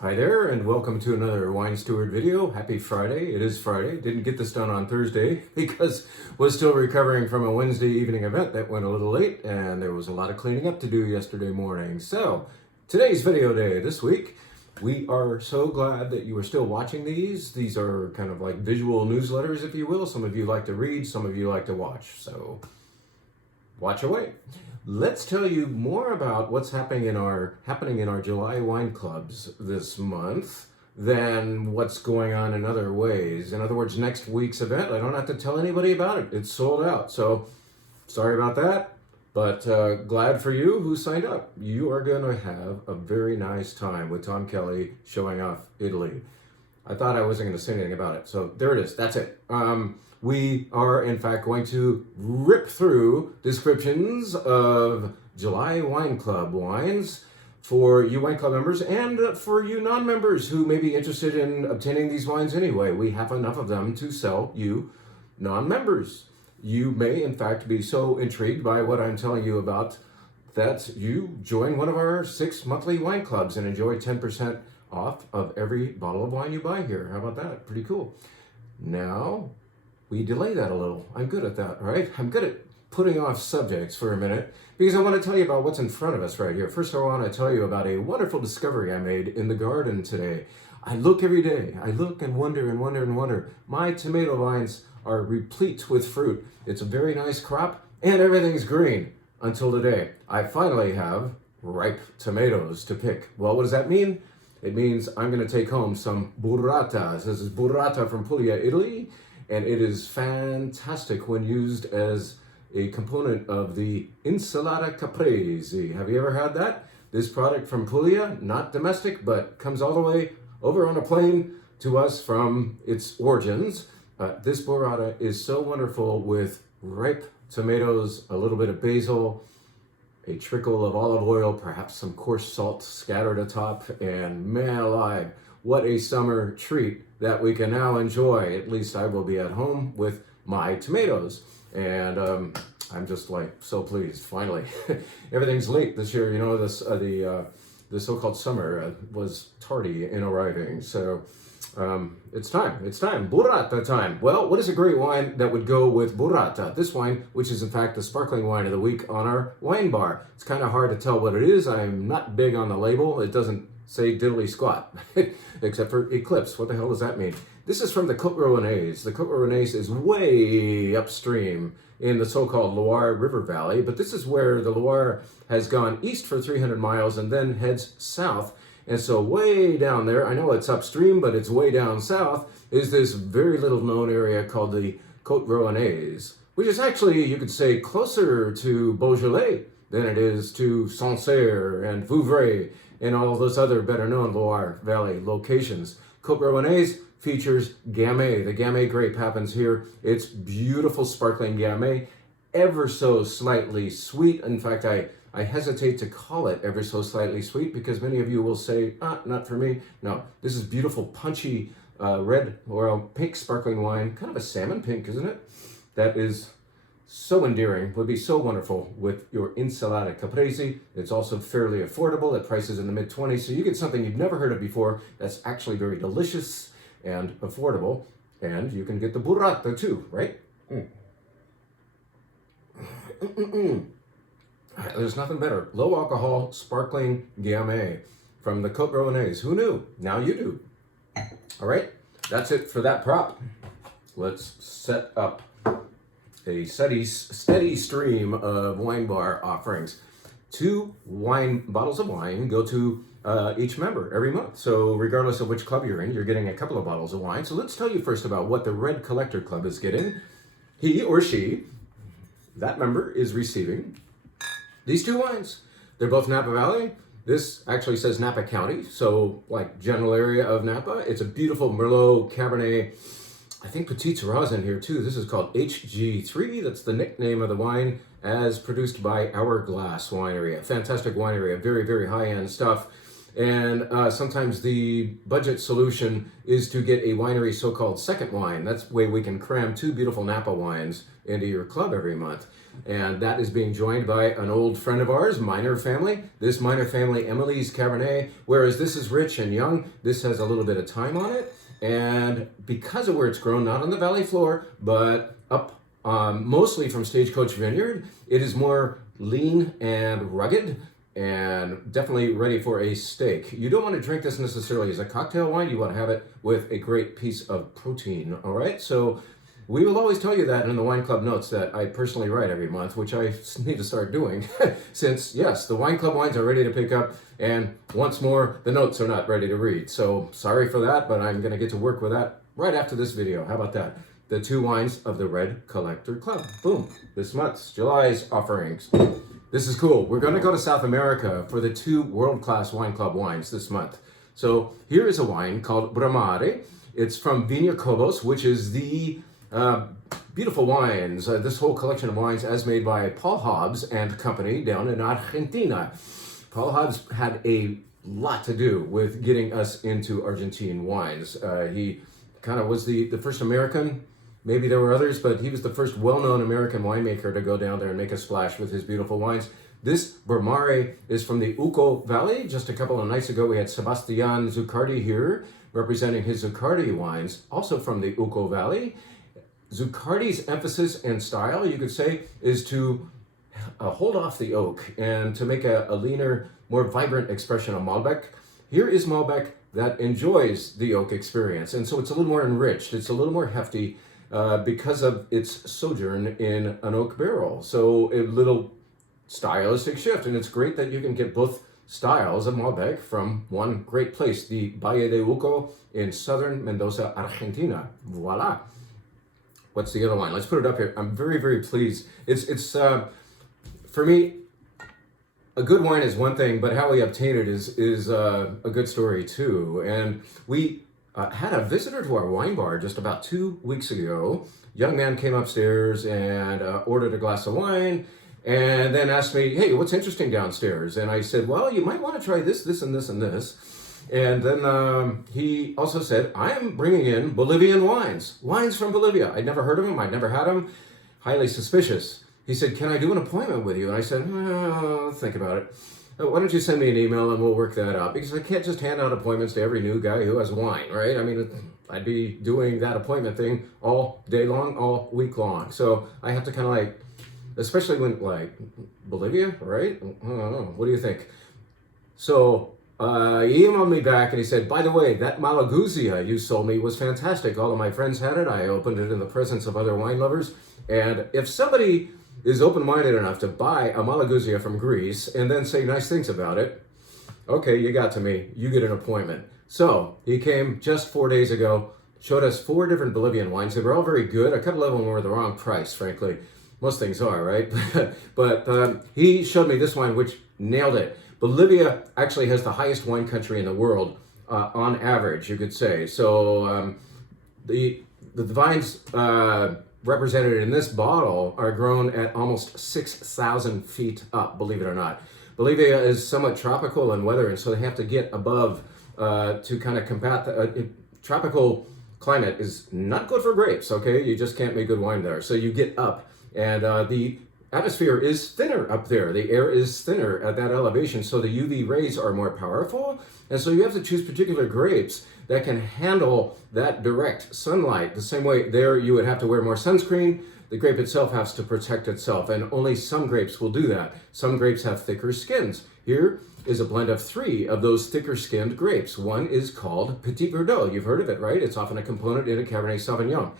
Hi there, and welcome to another Wine Steward video. Happy Friday. It is Friday. Didn't get this done on Thursday because was still recovering from a Wednesday evening event that went a little late, and there was a lot of cleaning up to do yesterday morning. So, today's video day this week, we are so glad that you are still watching these. These are kind of like visual newsletters, if you will. Some of you like to read, some of you like to watch. So, watch away. Let's tell you more about what's happening in our July wine clubs this month than what's going on in other ways. In other words, next week's event, I don't have to tell anybody about it. It's sold out. So sorry about that, but glad for you who signed up. You are going to have a very nice time with Tom Kelly showing off Italy. I thought I wasn't going to say anything about it. So there it is. That's it. We are, in fact, going to rip through descriptions of July Wine Club wines for you Wine Club members and for you non-members who may be interested in obtaining these wines anyway. We have enough of them to sell you non-members. You may, in fact, be so intrigued by what I'm telling you about that you join one of our 6 monthly wine clubs and enjoy 10% off of every bottle of wine you buy here. How about that? Pretty cool. Now, we delay that a little. I'm good at that, right? I'm good at putting off subjects for a minute because I want to tell you about what's in front of us right here. First, I want to tell you about a wonderful discovery I made in the garden today. I look every day. I look and wonder and wonder and wonder. My tomato vines are replete with fruit. It's a very nice crop and everything's green until today. I finally have ripe tomatoes to pick. Well, what does that mean? It means I'm going to take home some burrata. This is burrata from Puglia, Italy, and it is fantastic when used as a component of the Insalata Caprese. Have you ever had that? This product from Puglia, not domestic, but comes all the way over on a plane to us from its origins. This burrata is so wonderful with ripe tomatoes, a little bit of basil, a trickle of olive oil, perhaps some coarse salt scattered atop, and man alive, what a summer treat that we can now enjoy. At least I will be at home with my tomatoes. And I'm just like so pleased, finally. Everything's late this year, you know, the so-called summer was tardy in arriving. So it's time, burrata time. Well, what is a great wine that would go with burrata? This wine, which is in fact the sparkling wine of the week on our wine bar. It's kind of hard to tell what it is. I'm not big on the label. It doesn't say diddly squat, except for eclipse. What the hell does that mean? This is from the Côte Rouennaise. The Côte Rouennaise is way upstream in the so-called Loire River Valley, but this is where the Loire has gone east for 300 miles and then heads south. And so way down there, I know it's upstream, but it's way down south, is this very little known area called the Côte Rouennaise, which is actually, you could say, closer to Beaujolais than it is to Sancerre and Vouvray and all those other better known Loire Valley locations. Côte Rouennaise features Gamay. The Gamay grape happens here. It's beautiful sparkling Gamay, ever so slightly sweet. In fact, I hesitate to call it ever so slightly sweet because many of you will say, not for me. No, this is beautiful, punchy, red or pink sparkling wine, kind of a salmon pink, isn't it? That is so endearing, would be so wonderful with your Insalata Caprese. It's also fairly affordable at prices in the mid-20s, so you get something you've never heard of before that's actually very delicious and affordable, and you can get the burrata too, right? There's nothing better. Low alcohol, sparkling Gamay from the Côte Rouennaise. Who knew? Now you do. All right, that's it for that prop. Let's set up a steady stream of wine bar offerings. 2 bottles of wine go to each member every month. So regardless of which club you're in, you're getting a couple of bottles of wine. So let's tell you first about what the Red Collector Club is getting. He or she, that member, is receiving these 2 wines. They're both Napa Valley. This actually says Napa County, so like general area of Napa. It's a beautiful Merlot Cabernet. I think Petit Syrah's in here too. This is called HG3. That's the nickname of the wine as produced by Hourglass Winery. A fantastic winery, a very, very high-end stuff. And sometimes the budget solution is to get a winery so-called second wine. That's the way we can cram 2 beautiful Napa wines into your club every month. And that is being joined by an old friend of ours, Minor Family. This Minor Family, Emily's Cabernet, whereas this is rich and young, this has a little bit of time on it. And because of where it's grown, not on the valley floor, but up mostly from Stagecoach Vineyard, it is more lean and rugged and definitely ready for a steak. You don't want to drink this necessarily as a cocktail wine. You want to have it with a great piece of protein, all right? So we will always tell you that in the Wine Club notes that I personally write every month, which I need to start doing since, yes, the Wine Club wines are ready to pick up, and once more, the notes are not ready to read. So sorry for that, but I'm going to get to work with that right after this video. How about that? The 2 wines of the Red Collector Club. Boom. This month's July's offerings. This is cool. We're going to go to South America for the 2 world-class Wine Club wines this month. So here is a wine called Bramare. It's from Viña Cobos, which is the beautiful wines, this whole collection of wines as made by Paul Hobbs and company down in Argentina. Paul Hobbs had a lot to do with getting us into Argentine wines. He kind of was the first American. Maybe there were others, but he was the first well-known American winemaker to go down there and make a splash with his beautiful wines. This Bramare is from the Uco Valley. Just a couple of nights ago, we had Sebastian Zuccardi here, representing his Zuccardi wines, also from the Uco Valley. Zuccardi's emphasis and style, you could say, is to hold off the oak and to make a leaner, more vibrant expression of Malbec. Here is Malbec that enjoys the oak experience, and so it's a little more enriched, it's a little more hefty, because of its sojourn in an oak barrel. So a little stylistic shift, and it's great that you can get both styles of Malbec from one great place, the Valle de Uco in southern Mendoza, Argentina. Voila. What's the other wine? Let's put it up here. I'm very, very pleased. It's for me, a good wine is one thing, but how we obtain it is a good story too. And we had a visitor to our wine bar just about 2 weeks ago. Young man came upstairs and ordered a glass of wine, and then asked me, "Hey, what's interesting downstairs?" And I said, "Well, you might want to try this, this, and this, and this." And then he also said, "I'm bringing in Bolivian wines from Bolivia. I'd never heard of them. I'd never had them. Highly suspicious." He said, "Can I do an appointment with you?" And I said, "Well, think about it. Why don't you send me an email and we'll work that out? Because I can't just hand out appointments to every new guy who has wine, right? I mean, I'd be doing that appointment thing all day long, all week long. So I have to kind of like, especially when like Bolivia, right? I don't know. What do you think?" So he emailed me back and he said, "By the way, that Malaguzia you sold me was fantastic. All of my friends had it. I opened it in the presence of other wine lovers. And if somebody is open-minded enough to buy a Malaguzia from Greece and then say nice things about it, okay, you got to me. You get an appointment." So he came just 4 days ago, showed us 4 different Bolivian wines. They were all very good. A couple of them were the wrong price, frankly. Most things are, right? But he showed me this wine, which nailed it. Bolivia actually has the highest wine country in the world, on average, you could say. So the vines represented in this bottle are grown at almost 6,000 feet up, believe it or not. Bolivia is somewhat tropical in weather, and so they have to get above to kind of combat the tropical climate is not good for grapes, okay? You just can't make good wine there. So you get up, and the atmosphere is thinner up there. The air is thinner at that elevation, so the UV rays are more powerful, and so you have to choose particular grapes that can handle that direct sunlight. The same way there you would have to wear more sunscreen. The grape itself has to protect itself, and only some grapes will do that. Some grapes have thicker skins. Here is a blend of 3 of those thicker skinned grapes. One is called Petit Verdot. You've heard of it, right? It's often a component in a Cabernet Sauvignon.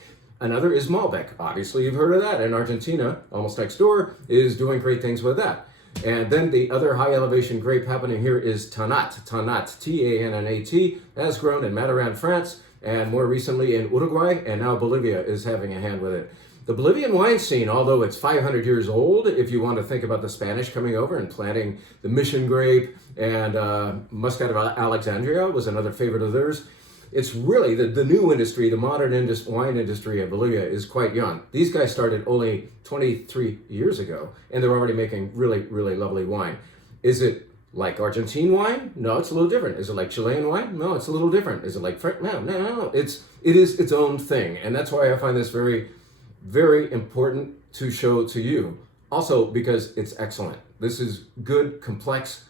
Another is Malbec. Obviously, you've heard of that. And Argentina, almost next door, is doing great things with that. And then the other high elevation grape happening here is Tannat. Tannat, T-A-N-N-A-T, has grown in Mataran, France, and more recently in Uruguay, and now Bolivia is having a hand with it. The Bolivian wine scene, although it's 500 years old, if you want to think about the Spanish coming over and planting the Mission grape, and Muscat of Alexandria was another favorite of theirs, it's really the new industry, the modern wine industry in Bolivia is quite young. These guys started only 23 years ago, and they're already making really, really lovely wine. Is it like Argentine wine? No, it's a little different. Is it like Chilean wine? No, it's a little different. Is it like French? No. It is its own thing, and that's why I find this very, Very important to show to you. Also because it's excellent. This is good, complex,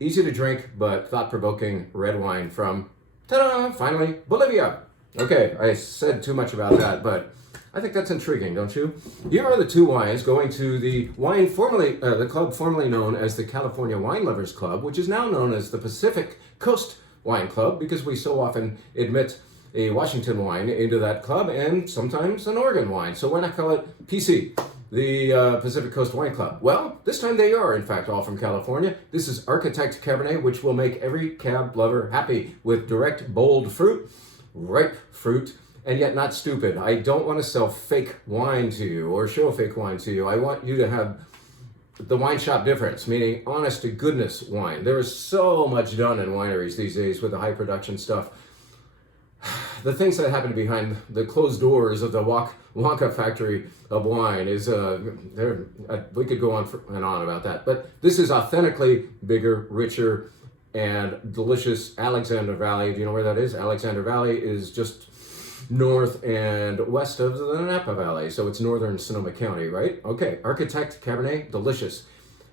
easy to drink, but thought-provoking red wine from, ta-da, finally, Bolivia. Okay, I said too much about that, but I think that's intriguing, don't you? Here are the two wines going to the the club formerly known as the California Wine Lovers Club, which is now known as the Pacific Coast Wine Club, because we so often admit a Washington wine into that club and sometimes an Oregon wine. So why not call it PC, the Pacific Coast Wine Club? Well, this time they are, in fact, all from California. This is Architect Cabernet, which will make every cab lover happy with direct, bold fruit, ripe fruit, and yet not stupid. I don't want to sell fake wine to you or show fake wine to you. I want you to have the wine shop difference, meaning honest to goodness wine. There is so much done in wineries these days with the high production stuff. The things that happen behind the closed doors of the Wonka factory of wine is, we could go on and on about that. But this is authentically bigger, richer, and delicious Alexander Valley. Do you know where that is? Alexander Valley is just north and west of the Napa Valley. So it's northern Sonoma County, right? Okay, Architect Cabernet, delicious.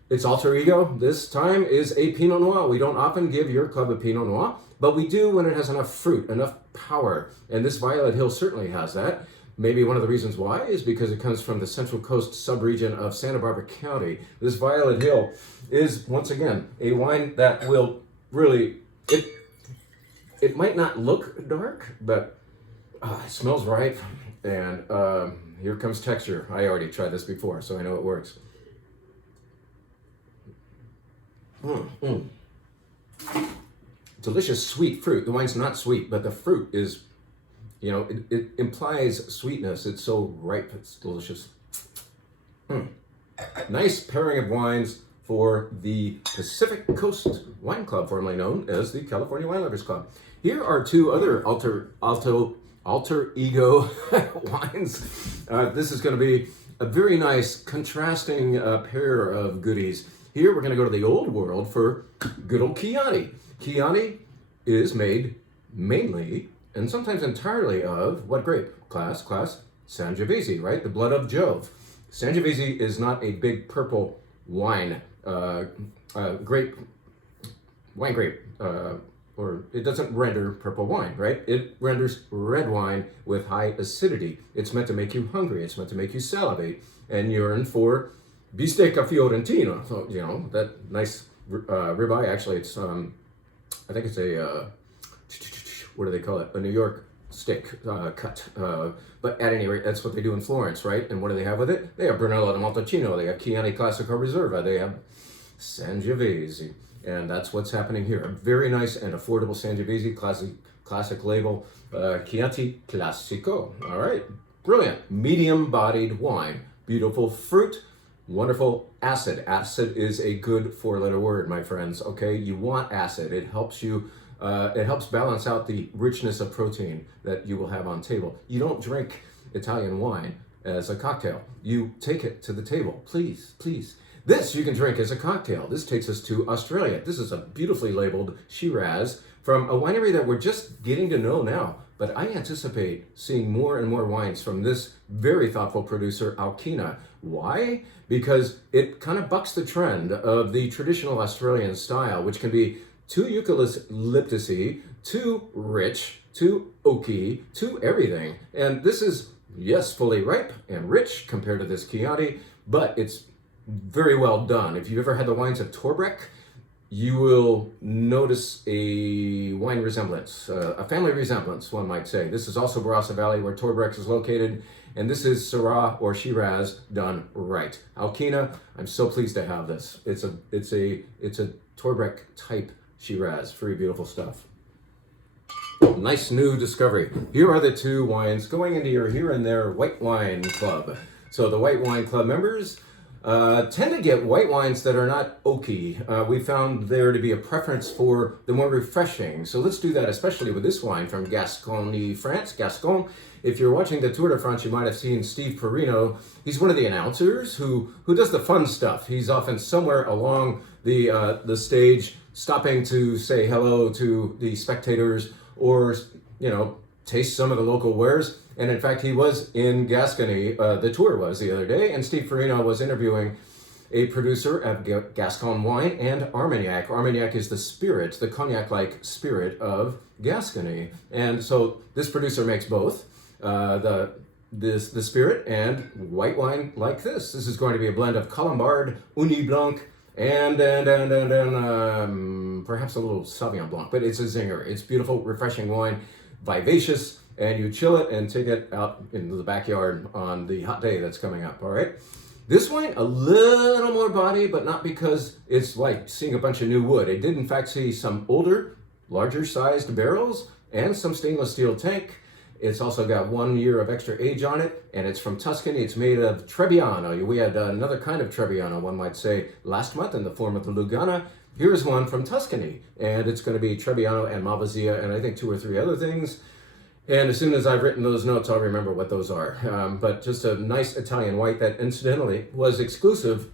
Its alter ego this time is a Pinot Noir. We don't often give your club a Pinot Noir, but we do when it has enough fruit, enough power. And this Violet Hill certainly has that. Maybe one of the reasons why is because it comes from the Central Coast subregion of Santa Barbara County. This Violet Hill is, once again, a wine that will really, it might not look dark, but it smells ripe. And here comes texture. I already tried this before, so I know it works. Delicious sweet fruit. The wine's not sweet, but the fruit is, it implies sweetness. It's so ripe, it's delicious. Nice pairing of wines for the Pacific Coast Wine Club, formerly known as the California Wine Lovers Club. Here are two other alter ego wines. This is going to be a very nice contrasting pair of goodies. Here we're going to go to the old world for good old Chianti. Chianti is made mainly and sometimes entirely of what grape? Class Sangiovese, right? The blood of Jove. Sangiovese is not a big purple wine grape, or it doesn't render purple wine, right? It renders red wine with high acidity. It's meant to make you hungry. It's meant to make you salivate and yearn for bistecca fiorentino. So, that nice ribeye. Actually, it's, I think it's a, what do they call it? A New York steak cut. But at any rate, that's what they do in Florence, right? And what do they have with it? They have Brunello di Montalcino. They have Chianti Classico Reserva. They have Sangiovese. And that's what's happening here. A very nice and affordable Sangiovese classic label. Chianti Classico. All right. Brilliant. Medium-bodied wine. Beautiful fruit. Wonderful acid. Acid is a good four-letter word, my friends. Okay, you want acid. It helps you. It helps balance out the richness of protein that you will have on table. You don't drink Italian wine as a cocktail. You take it to the table. Please, please. This you can drink as a cocktail. This takes us to Australia. This is a beautifully labeled Shiraz from a winery that we're just getting to know now. But I anticipate seeing more and more wines from this very thoughtful producer, Alkina. Why? Because it kind of bucks the trend of the traditional Australian style, which can be too eucalyptusy, too rich, too oaky, too everything. And this is, yes, fully ripe and rich compared to this Chianti, but it's very well done. If you've ever had the wines of Torbreck, you will notice a wine resemblance, a family resemblance, one might say. This is also Barossa Valley, where Torbreck is located, and this is Syrah or Shiraz done right. Alkina, I'm so pleased to have this. It's a Torbreck type Shiraz, very beautiful stuff. Nice new discovery. Here are the two wines going into your Here and There White Wine Club. So the White Wine Club members tend to get white wines that are not oaky. We found there to be a preference for the more refreshing. So let's do that, especially with this wine from Gascony, France. Gascon. If you're watching the Tour de France, you might have seen Steve Perino. He's one of the announcers who does the fun stuff. He's often somewhere along the stage, stopping to say hello to the spectators, or taste some of the local wares. And in fact, he was in Gascony, the tour was the other day, and Steve Farina was interviewing a producer of Gascon wine and Armagnac. Armagnac is the spirit, the cognac-like spirit of Gascony. And so this producer makes both the spirit and white wine like this. This is going to be a blend of Colombard, Uni Blanc, and perhaps a little Sauvignon Blanc, but it's a zinger. It's beautiful, refreshing wine, vivacious, and you chill it and take it out into the backyard on the hot day that's coming up, all right? This wine, a little more body, but not because it's like seeing a bunch of new wood. It did in fact see some older, larger sized barrels and some stainless steel tank. It's also got 1 year of extra age on it, and it's from Tuscany. It's made of Trebbiano. We had another kind of Trebbiano, one might say, last month in the form of the Lugana. Here's one from Tuscany, and it's going to be Trebbiano and Malvasia, and I think 2 or 3 other things. And as soon as I've written those notes, I'll remember what those are. But just a nice Italian white that incidentally was exclusive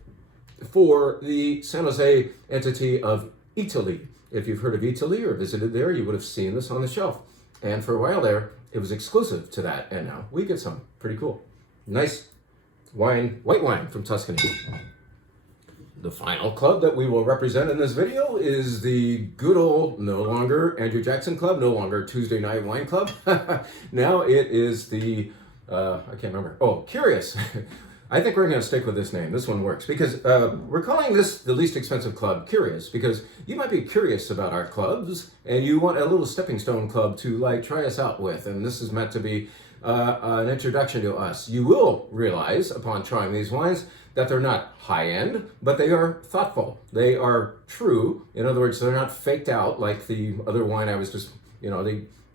for the San Jose entity of Italy. If you've heard of Italy or visited there, you would have seen this on the shelf. And for a while there, it was exclusive to that. And now we get some. Pretty cool. Nice wine, white wine from Tuscany. The final club that we will represent in this video is the good old, no longer Andrew Jackson Club, no longer Tuesday Night Wine Club. Now it is the, I can't remember. Oh, Curious. I think we're going to stick with this name. This one works because we're calling this the least expensive club, Curious, because you might be curious about our clubs and you want a little stepping stone club to like try us out with. And this is meant to be an introduction to us. You will realize upon trying these wines that they're not high-end, but they are thoughtful. They are true. In other words, they're not faked out like the other wine I was just,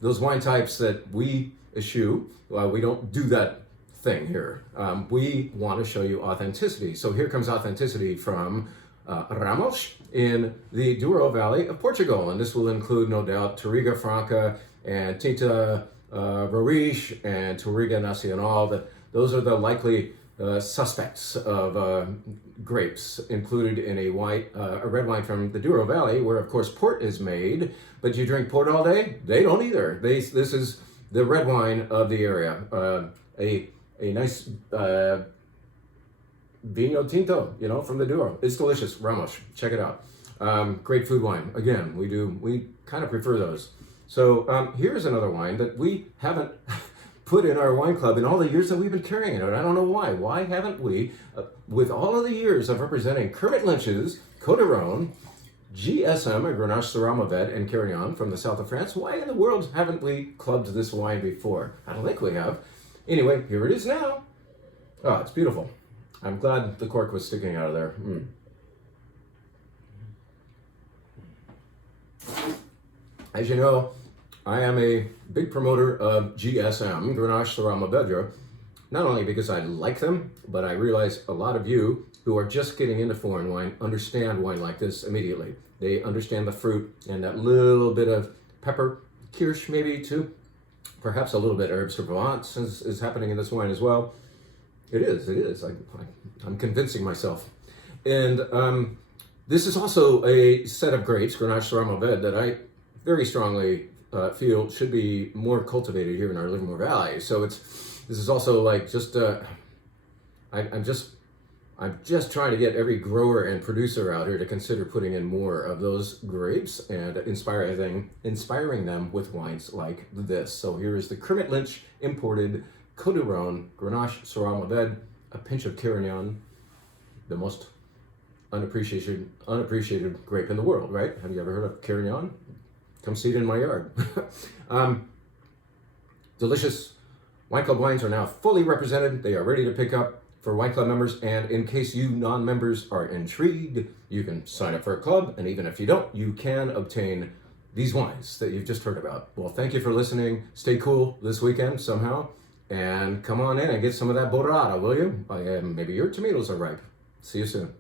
those wine types that we eschew. We don't do that thing here. We want to show you authenticity. So here comes authenticity from Ramos in the Douro Valley of Portugal. And this will include, no doubt, Touriga Franca and Tinta Roriz and Touriga Nacional. Those are the likely suspects of grapes included in a red wine from the Douro Valley, where of course port is made. But you drink port all day? They don't either. This is the red wine of the area. A nice Vino Tinto, from the Douro. It's delicious. Ramos, check it out. Great food wine. Again, we kind of prefer those. So here's another wine that we haven't put in our wine club in all the years that we've been carrying it. I don't know why. Why haven't we, with all of the years of representing Kermit Lynch's Côte d'Aron, GSM, a Grenache Syrah Mauvet, and Carignan from the south of France, why in the world haven't we clubbed this wine before? I don't think we have. Anyway, here it is now. Oh, it's beautiful. I'm glad the cork was sticking out of there. As you know, I am a big promoter of GSM, Grenache Syrah Mauvet, not only because I like them, but I realize a lot of you who are just getting into foreign wine understand wine like this immediately. They understand the fruit and that little bit of pepper, kirsch maybe too, perhaps a little bit of herbs de Provence is happening in this wine as well. It is. I'm convincing myself. And this is also a set of grapes, Grenache Syrah Mauvet, that I very strongly feel should be more cultivated here in our Livermore Valley. So this is also like just I'm just trying to get every grower and producer out here to consider putting in more of those grapes and inspiring them with wines like this. So here is the Kermit Lynch imported Côte d'Aron Grenache Syrah Mauvet, a pinch of Carignan, the most unappreciated grape in the world, right? Have you ever heard of Carignan? Come see it in my yard. Delicious Wine Club wines are now fully represented. They are ready to pick up for Wine Club members. And in case you non-members are intrigued, you can sign up for a club. And even if you don't, you can obtain these wines that you've just heard about. Well, thank you for listening. Stay cool this weekend somehow. And come on in and get some of that burrata, will you? Maybe your tomatoes are ripe. See you soon.